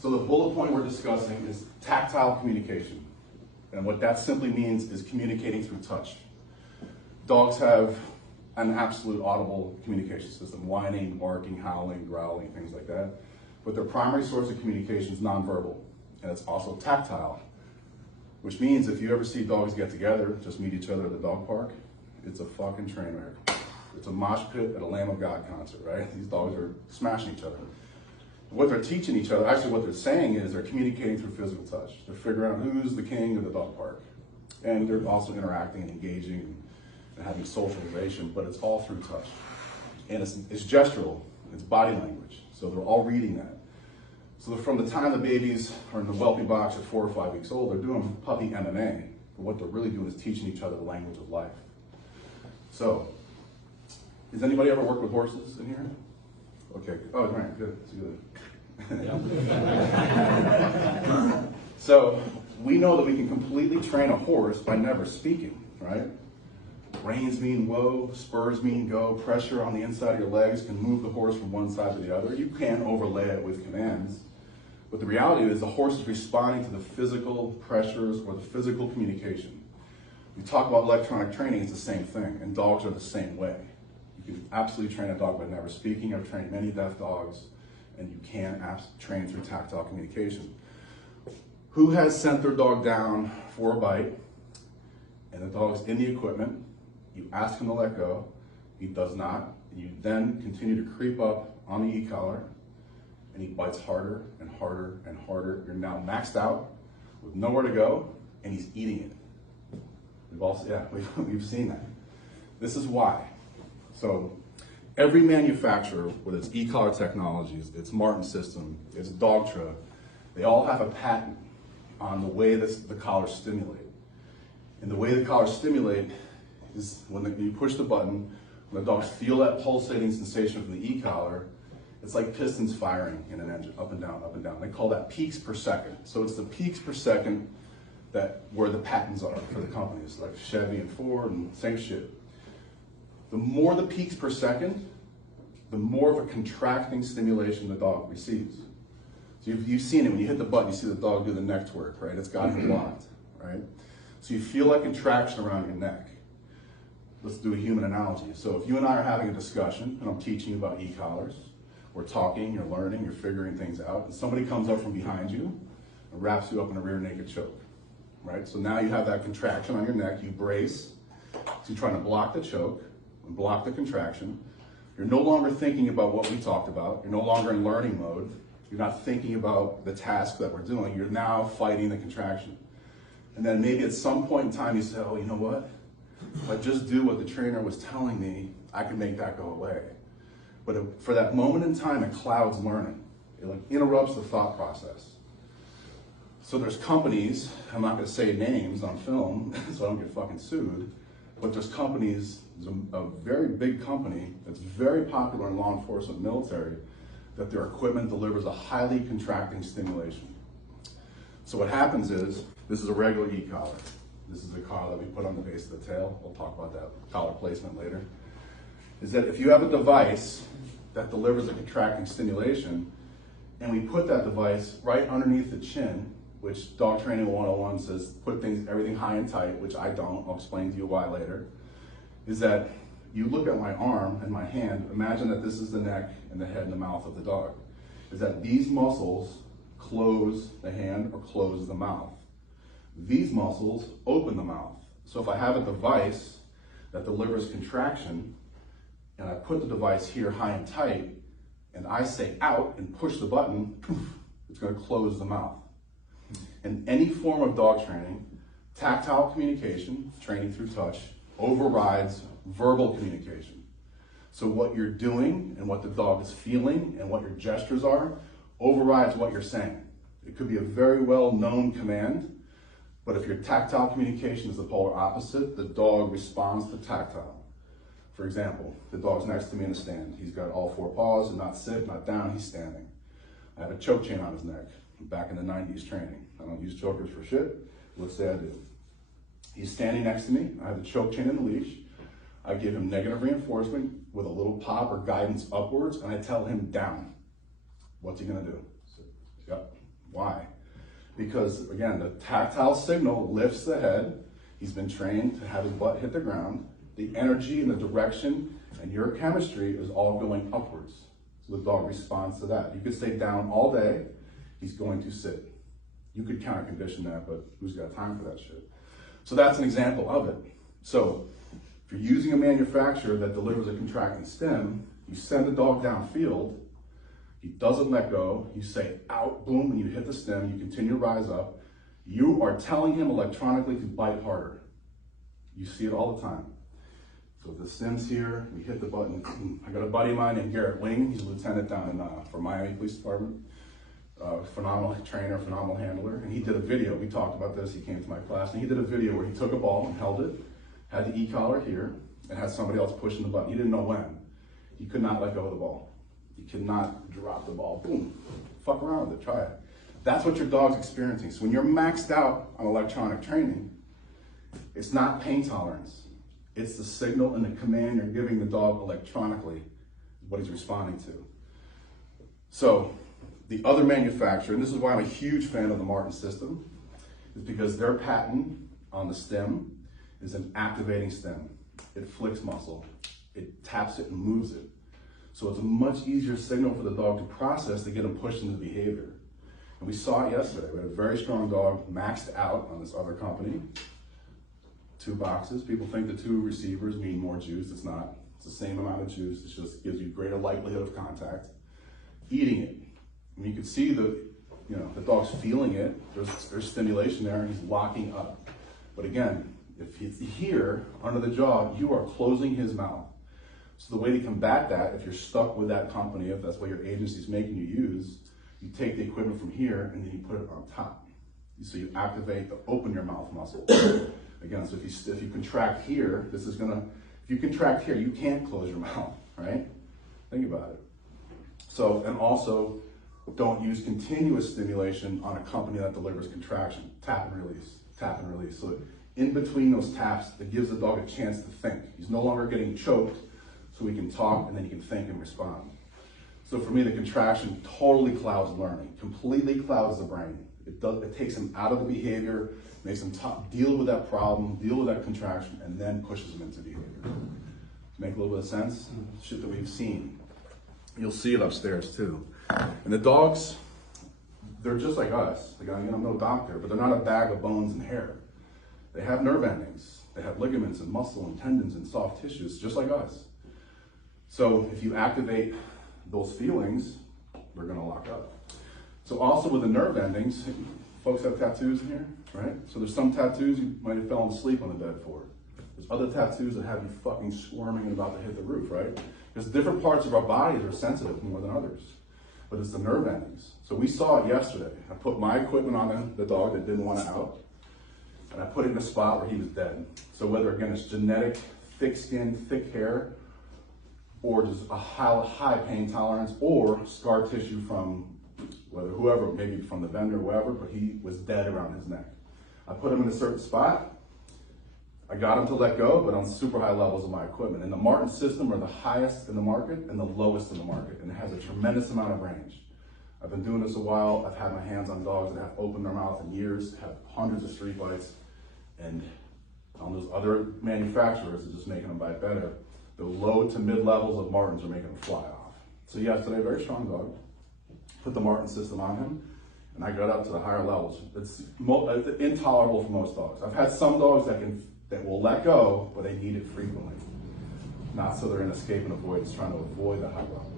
So the bullet point we're discussing is tactile communication. And what that simply means is communicating through touch. Dogs have an absolute audible communication system, whining, barking, howling, growling, things like that. But their primary source of communication is nonverbal, and it's also tactile, which means if you ever see dogs get together, just meet each other at the dog park, it's a fucking train wreck. It's a mosh pit at a Lamb of God concert, right? These dogs are smashing each other. What they're teaching each other, actually what they're saying is they're communicating through physical touch. They're figuring out who's the king of the dog park. And they're also interacting and engaging and having socialization, but it's all through touch. And it's gestural, it's body language. So they're all reading that. So from the time the babies are in the whelping box at 4 or 5 weeks old, they're doing puppy MMA. But what they're really doing is teaching each other the language of life. So, has anybody ever worked with horses in here? Okay, oh, right, good, it's good. So, we know that we can completely train a horse by never speaking, right? Reins mean whoa, spurs mean go, pressure on the inside of your legs can move the horse from one side to the other. You can overlay it with commands. But the reality is the horse is responding to the physical pressures or the physical communication. We talk about electronic training, it's the same thing, and dogs are the same way. You can absolutely train a dog by never speaking. I've trained many deaf dogs, and you can train through tactile communication. Who has sent their dog down for a bite, and the dog's in the equipment, you ask him to let go, he does not, and you then continue to creep up on the e-collar, and he bites harder and harder and harder. You're now maxed out with nowhere to go, and he's eating it. We've seen that. This is why. So every manufacturer, whether it's Ecollar Technologies, it's Martin System, it's Dogtra, they all have a patent on the way that the collars stimulate. And the way the collars stimulate is when you push the button, when the dogs feel that pulsating sensation from the e-collar, it's like pistons firing in an engine, up and down, up and down. They call that peaks per second. So it's the peaks per second where the patents are for the companies, like Chevy and Ford and same shit. The more the peaks per second, the more of a contracting stimulation the dog receives. So you've seen it, when you hit the button, you see the dog do the neck twerk, right? It's got it blocked, right? So you feel that contraction around your neck. Let's do a human analogy. So if you and I are having a discussion, and I'm teaching you about e-collars, we're talking, you're learning, you're figuring things out, and somebody comes up from behind you and wraps you up in a rear naked choke, right? So now you have that contraction on your neck, you brace, so you're trying to block the choke and block the contraction. You're no longer thinking about what we talked about, you're no longer in learning mode, you're not thinking about the task that we're doing, you're now fighting the contraction. And then maybe at some point in time you say, oh, you know what? If I just do what the trainer was telling me, I can make that go away. But for that moment in time, it clouds learning. It like interrupts the thought process. So there's companies, I'm not gonna say names on film, so I don't get fucking sued, but there's companies, there's a very big company that's very popular in law enforcement, military, that their equipment delivers a highly contracting stimulation. So what happens is, this is a regular e-collar. This is a collar that we put on the base of the tail. We'll talk about that collar placement later. Is that if you have a device that delivers a contracting stimulation, and we put that device right underneath the chin, which Dog Training 101 says put everything high and tight, which I don't, I'll explain to you why later, is that you look at my arm and my hand, imagine that this is the neck and the head and the mouth of the dog, is that these muscles close the hand or close the mouth. These muscles open the mouth. So if I have a device that delivers contraction, and I put the device here high and tight, and I say out and push the button, poof, it's gonna close the mouth. In any form of dog training, tactile communication, training through touch, overrides verbal communication. So what you're doing and what the dog is feeling and what your gestures are overrides what you're saying. It could be a very well-known command, but if your tactile communication is the polar opposite, the dog responds to tactile. For example, the dog's next to me in the stand. He's got all 4 paws and not sit, not down, he's standing. I have a choke chain on his neck. Back in the 90s training. I don't use chokers for shit. Let's say I do. He's standing next to me. I have the choke chain and the leash. I give him negative reinforcement with a little pop or guidance upwards, and I tell him down. What's he gonna do? Yep. Because again, the tactile signal lifts the head. He's been trained to have his butt hit the ground. The energy and the direction and your chemistry is all going upwards. So the dog responds to that. You could stay down all day, he's going to sit. You could counter condition that, but who's got time for that shit? So that's an example of it. So if you're using a manufacturer that delivers a contracting stem, you send the dog downfield, he doesn't let go, you say out, boom, and you hit the stem, you continue to rise up, you are telling him electronically to bite harder. You see it all the time. So the stem's here, we hit the button. I got a buddy of mine named Garrett Wing, he's a lieutenant down in for Miami Police Department. Phenomenal trainer, phenomenal handler, and he did a video. We talked about this, he came to my class, and he did a video where he took a ball and held it, had the e-collar here, and had somebody else pushing the button. He didn't know when. He could not let go of the ball. He could not drop the ball. Boom. Fuck around with it, try it. That's what your dog's experiencing. So when you're maxed out on electronic training, it's not pain tolerance. It's the signal and the command you're giving the dog electronically, what he's responding to. So, the other manufacturer, and this is why I'm a huge fan of the Martin system, is because their patent on the stem is an activating stem. It flicks muscle, it taps it and moves it. So it's a much easier signal for the dog to process to get him pushed into behavior. And we saw it yesterday. We had a very strong dog maxed out on this other company. 2 boxes. People think the 2 receivers mean more juice. It's not. It's the same amount of juice. It just gives you greater likelihood of contact. Eating it. And you can see the dog's feeling it. There's stimulation there, and he's locking up. But again, if it's here under the jaw, you are closing his mouth. So the way to combat that, if you're stuck with that company, if that's what your agency's making you use, you take the equipment from here and then you put it on top. So you activate the open your mouth muscle. Again, so if you contract here, if you contract here, you can't close your mouth, right? Think about it. So, and also, don't use continuous stimulation on a company that delivers contraction. Tap and release, tap and release. So in between those taps, it gives the dog a chance to think. He's no longer getting choked, so he can talk and then he can think and respond. So for me, the contraction totally clouds learning, completely clouds the brain. It takes him out of the behavior, makes him deal with that problem, deal with that contraction, and then pushes him into behavior. Make a little bit of sense? Shit that we've seen. You'll see it upstairs too. And the dogs, they're just like us. Like, I'm no doctor, but they're not a bag of bones and hair. They have nerve endings. They have ligaments and muscle and tendons and soft tissues, just like us. So if you activate those feelings, they're gonna lock up. So also with the nerve endings, folks have tattoos in here, right? So there's some tattoos you might have fallen asleep on the bed for. There's other tattoos that have you fucking squirming and about to hit the roof, right? Because different parts of our bodies are sensitive more than others. But it's the nerve endings. So we saw it yesterday. I put my equipment on the dog that didn't want it out, and I put it in a spot where he was dead. So whether, again, it's genetic, thick skin, thick hair, or just a high pain tolerance, or scar tissue from whoever, maybe from the vendor or whatever, but he was dead around his neck. I put him in a certain spot. I got him to let go, but on super high levels of my equipment. And the Martin system are the highest in the market and the lowest in the market, and it has a tremendous amount of range. I've been doing this a while. I've had my hands on dogs that have opened their mouth in years, have hundreds of street bites, and on those other manufacturers, it's just making them bite better. The low to mid levels of Martins are making them fly off. So yesterday, very strong dog. Put the Martin system on him, and I got up to the higher levels. It's intolerable for most dogs. I've had some dogs that will let go, but they need it frequently. Not so they're in escape and avoidance, trying to avoid the high level.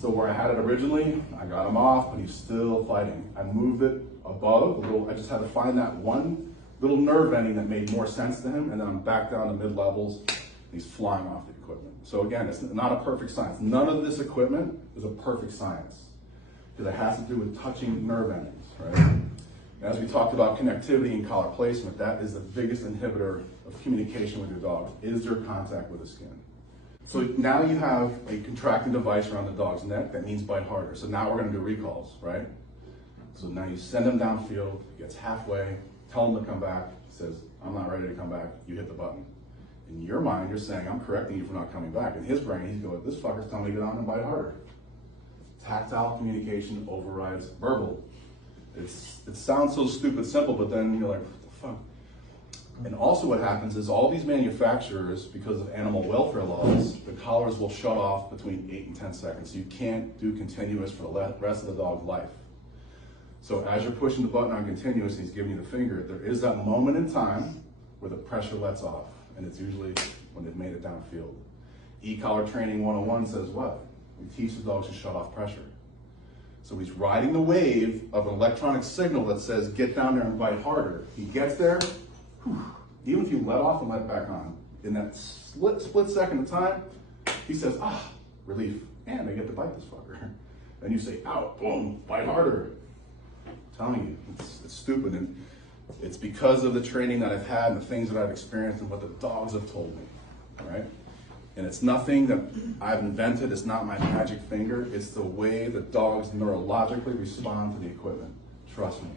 So where I had it originally, I got him off, but he's still fighting. I moved it above, I just had to find that one little nerve ending that made more sense to him, and then I'm back down to mid levels. He's flying off the equipment. So again, it's not a perfect science. None of this equipment is a perfect science, because it has to do with touching nerve endings, right? As we talked about connectivity and collar placement, that is the biggest inhibitor of communication with your dog, is their contact with the skin. So now you have a contracting device around the dog's neck that means bite harder. So now we're gonna do recalls, right? So now you send him downfield, he gets halfway, tell him to come back, he says, I'm not ready to come back, you hit the button. In your mind, you're saying, I'm correcting you for not coming back. In his brain, he's going, this fucker's telling me to get on and bite harder. Tactile communication overrides verbal. It sounds so stupid simple, but then you're like, what the fuck? And also what happens is all these manufacturers, because of animal welfare laws, the collars will shut off between 8 and 10 seconds. So you can't do continuous for the rest of the dog's life. So as you're pushing the button on continuous and he's giving you the finger, there is that moment in time where the pressure lets off. And it's usually when they've made it downfield. E-collar training 101 says what? We teach the dogs to shut off pressure. So he's riding the wave of an electronic signal that says, get down there and bite harder. He gets there, whew, even if you let off and let it back on, in that split second of time, he says, ah, relief, and I get to bite this fucker. And you say, ow, boom, bite harder. I'm telling you, it's stupid. And it's because of the training that I've had and the things that I've experienced and what the dogs have told me, all right? And it's nothing that I've invented, it's not my magic finger, it's the way the dogs neurologically respond to the equipment. Trust me.